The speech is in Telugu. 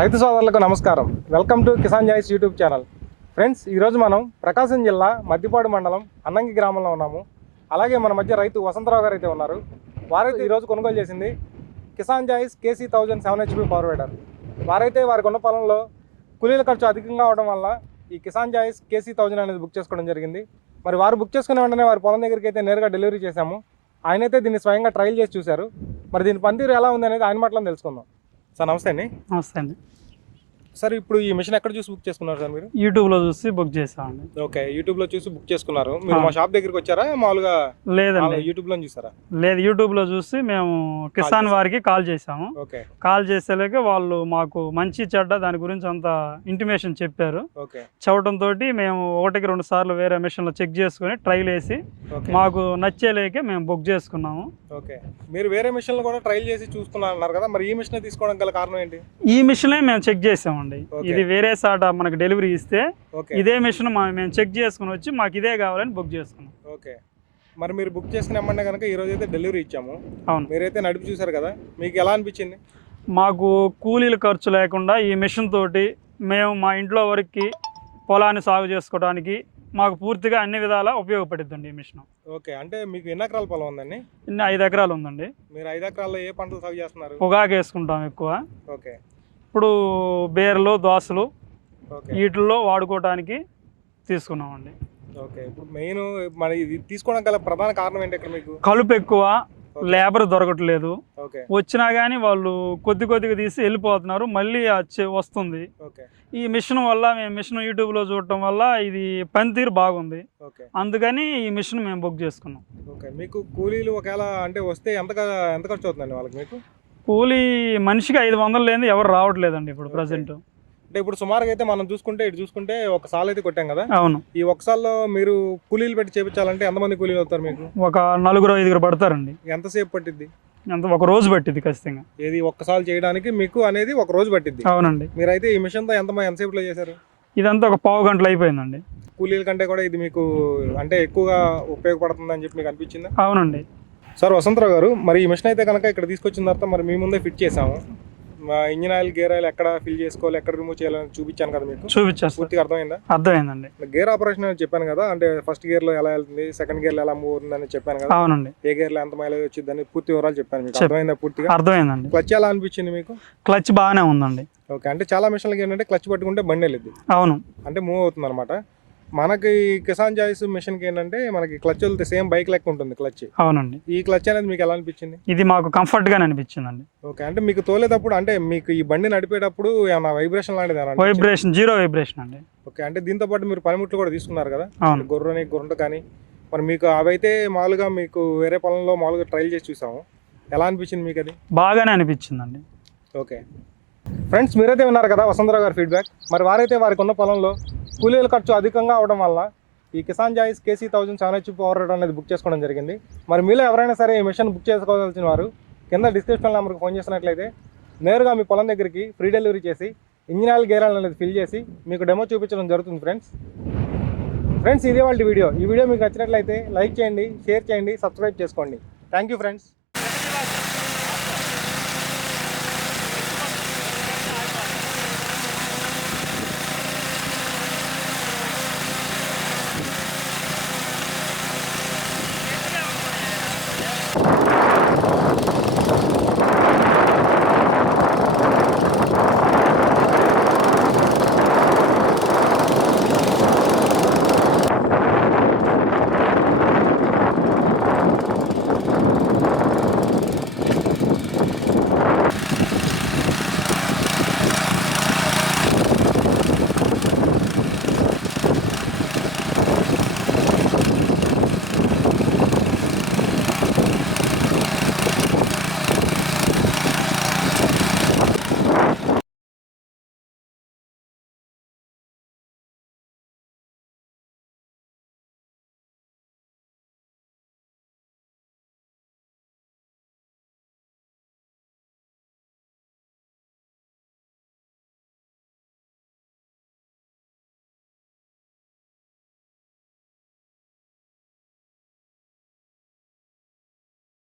రైతు సోదరులకు నమస్కారం. వెల్కమ్ టు కిసాన్ జాయిస్ యూట్యూబ్ ఛానల్. ఫ్రెండ్స్ ఈరోజు మనం ప్రకాశం జిల్లా మద్దిపాడు మండలం అన్నంగి గ్రామంలో ఉన్నాము. అలాగే మన మధ్య రైతు వసంతరావు గారు అయితే ఉన్నారు. వారైతే ఈరోజు కొనుగోలు చేసింది కిసాన్ జాయిస్ KC thousand seven HP power weeder వారైతే వారి ఉన్న పొలంలో కూలీల ఖర్చు అధికంగా అవడం వల్ల ఈ కిసాన్ జాయిస్ కేసీ థౌజండ్ అనేది బుక్ చేసుకోవడం జరిగింది. మరి వారు బుక్ చేసుకునే వెంటనే వారి పొలం దగ్గరికి అయితే నేరుగా డెలివరీ చేశాము. ఆయనైతే దీన్ని స్వయంగా ట్రయల్ చేసి చూశారు. మరి దీని పనితీరు ఎలా ఉంది అనేది ఆయన మాటలను తెలుసుకుందాం. సార్ నమస్తే అండి. నమస్తే అండి. సార్ ఇప్పుడు ఈ మిషన్ ఎక్కడ చూసి బుక్ చేసుకున్నారు సార్ మీరు? యూట్యూబ్లో చూసి బుక్ చేసామండి ఓకే యూట్యూబ్లో చూసి బుక్ చేసుకున్నారు. మీరు. మా షాప్ దగ్గరికి వచ్చారా? మామూలుగా లేదండి. యూట్యూబ్లో చూసారా? లేదు యూట్యూబ్లో చూసి మేము కిసాన్. వారికి కాల్ చేసాము ఓకే. కాల్ చేసేలాక వాళ్ళు మాకు మంచి చెడ్డ దాని గురించి అంత ఇంటిమేషన్ చెప్పారు. ఓకే. చెప్పడంతో మేము ఒకటికి రెండు సార్లు వేరే మిషన్లో చెక్ చేసుకొని ట్రైల్ వేసి మాకు నచ్చేలేకే మేము బుక్ చేసుకున్నాము. ఓకే. మీరు వేరే మిషన్లు కూడా ట్రయల్ చేసి చూస్తున్నారు అన్నారు కదా మరి ఈ మిషన్ తీసుకోవడం గల కారణం ఏంటి? ఈ మిషనే మేము చెక్ చేసామండి Okay. ఇది వేరే సాట మనకు డెలివరీ ఇస్తే ఇదే మిషన్ మేము చెక్ చేసుకుని వచ్చి మాకు ఇదే కావాలని బుక్ చేసుకున్నాం. ఓకే. మరి మీరు బుక్ చేసుకుని ఇమ్మంటే కనుక ఈ రోజు అయితే డెలివరీ ఇచ్చాము. అవును. మీరైతే నడిపి చూసారు కదా మీకు ఎలా అనిపించింది? మాకు కూలీల ఖర్చు లేకుండా ఈ మిషన్ తోటి మేము మా ఇంట్లో వరకు పొలాన్ని సాగు చేసుకోవడానికి మాకు పూర్తిగా అన్ని విధాలా ఉపయోగపడుద్దండి ఈ మిషన్. ఓకే. అంటే మీకు ఎన్ని ఎకరాల పొలం ఉందండి? ఇన్ని ఐదు ఎకరాలు ఉందండి. మీరు ఐదు ఎకరాల్లో ఏ పంటలు సాగు చేస్తున్నారు? పొగాకు వేసుకుంటాం ఎక్కువ. ఓకే. ఇప్పుడు బేర్లు దోసలు ఓకే. వీటిల్లో వాడుకోవడానికి తీసుకున్నామండి. ఓకే. ఇప్పుడు మెయిన్ మరి ఇది తీసుకోవడం గల ప్రధాన కారణం ఏంటి ఇక్కడ మీకు? కలుపు ఎక్కువ. లేబర్ దొరకట్లేదు. వచ్చినా కానీ వాళ్ళు కొద్ది కొద్దిగా తీసి వెళ్ళిపోతున్నారు మళ్ళీ వస్తుంది. ఈ మిషన్ వల్ల మేము మిషన్ యూట్యూబ్లో చూడటం వల్ల ఇది పనితీరు బాగుంది. అందుకని ఈ మిషన్ మేము బుక్ చేసుకున్నాం. ఓకే. మీకు కూలీలు ఒకవేళ అంటే వస్తే ఎంత ఎంత ఖర్చు అవుతుందండి వాళ్ళకి మీకు? కూలీ మనిషికి ఐదు వందలు లేని ఎవరు రావట్లేదండి ఇప్పుడు. ప్రజెంట్ అంటే ఇప్పుడు సుమారుగా అయితే మనం చూసుకుంటే ఇటు చూసుకుంటే ఒక సాల్ అయితే కొట్టాం కదా? అవును. ఈ ఒక సాల్లో మీరు కూలీలు పెట్టి చేపించాలంటే ఎంతమంది కూలీలు అవుతారు మీకు? ఒక నలుగురు ఐదుగురు పడతారండి. ఎంతసేపు పట్టిద్ది? అంత ఒక రోజు పట్టింది ఖచ్చితంగా. ఏది ఒక్క సాల్ చేయడానికి మీకు అనేది ఒక రోజు పట్టిద్ది? అవునండి. మీరైతే ఈ మిషన్తో ఎంత ఎంతసేపులో చేశారు? ఇదంతా ఒక పావు గంటలు అయిపోయిందండి. కూలీల కంటే కూడా ఇది మీకు అంటే ఎక్కువగా ఉపయోగపడుతుంది అని చెప్పి మీకు అనిపించిందా? అవునండి. సార్ వసంతరావు గారు మరి ఈ మిషన్ అయితే కనుక ఇక్కడ తీసుకొచ్చిన తర్వాత మరి మీ ముందే ఫిట్ చేసాము మా ఇంజిన్ ఆయిల్ గేర్ ఆయిల్ ఎక్కడ ఫిల్ చేసుకోవాలి ఎక్కడ రిమూవ్ చేయాలని చూపించాను కదా మీకు? చూపించారు సార్. పూర్తిగా అర్థమైందా? అర్థమైందండి. గేర్ ఆపరేషన్ అని చెప్పాను కదా అంటే ఫస్ట్ గేర్లో ఎలా వెళ్తుంది సెకండ్ గేర్లో ఎలా మూవ్ అవుతుందని చెప్పాను కదా. అవునండి. ఏ గేర్లో ఎంత మైలేజ్ వచ్చిందని పూర్తి వివరాలు చెప్పాను మీకు. అర్థమైందా పూర్తిగా? అర్థమైందండి. క్లచ్ ఎలా అనిపించింది మీకు? క్లచ్ బాగానే ఉందండి. ఓకే అంటే చాలా మిషన్లకి ఏంటంటే క్లచ్ పట్టుకుంటే బండి వెళ్ళింది అవును. అంటే మూవ్ అవుతుంది అనమాట మనకి కిసాన్ జాయిస్ మిషన్కి ఏంటంటే మనకి క్లచ్ వెళ్తే సేమ్ బైక్ లెక్క ఉంటుంది క్లచ్. అవునండి. ఈ క్లచ్ అనేది మీకు ఎలా అనిపించింది? ఇది మాకు కంఫర్ట్గానే అనిపించిందండి. ఓకే. అంటే మీకు తోలేటప్పుడు అంటే మీకు ఈ బండి నడిపేటప్పుడు ఏమైనా వైబ్రేషన్ లాంటిది? వైబ్రేషన్ జీరో వైబ్రేషన్ అండి. ఓకే. అంటే దీంతో పాటు మీరు పనిముట్లు కూడా తీసుకున్నారు కదా? గొర్రెని గొర్రెంట కానీ. మరి మీకు అవైతే మామూలుగా మీకు వేరే పొలంలో మామూలుగా ట్రయల్ చేసి చూసాము. ఎలా అనిపించింది మీకు అది? బాగానే అనిపించిందండి. ఓకే. ఫ్రెండ్స్ మీరైతే విన్నారు కదా వసంతరావు గారి ఫీడ్బ్యాక్. మరి వారైతే వారికి ఉన్న పొలంలో కూలీల ఖర్చు అధికంగా అవడం వల్ల ఈ కిసాన్ జాయిస్ KC thousand seven H power అనేది బుక్ చేసుకోవడం జరిగింది. మరి మీలో ఎవరైనా సరే ఈ మిషన్ బుక్ చేసుకోవాల్సిన వారు కింద డిస్క్రిప్షన్ నెంబర్కి ఫోన్ చేసినట్లయితే నేరుగా మీ పొలం దగ్గరికి ఫ్రీ డెలివరీ చేసి ఇంజిన్ ఆయిల్ గేరాలు అనేది ఫిల్ చేసి మీకు డెమో చూపించడం జరుగుతుంది ఫ్రెండ్స్. ఫ్రెండ్స్ ఇదే వాళ్ళ వీడియో. ఈ వీడియో మీకు నచ్చినట్లయితే లైక్ చేయండి షేర్ చేయండి సబ్స్క్రైబ్ చేసుకోండి. Thank you friends.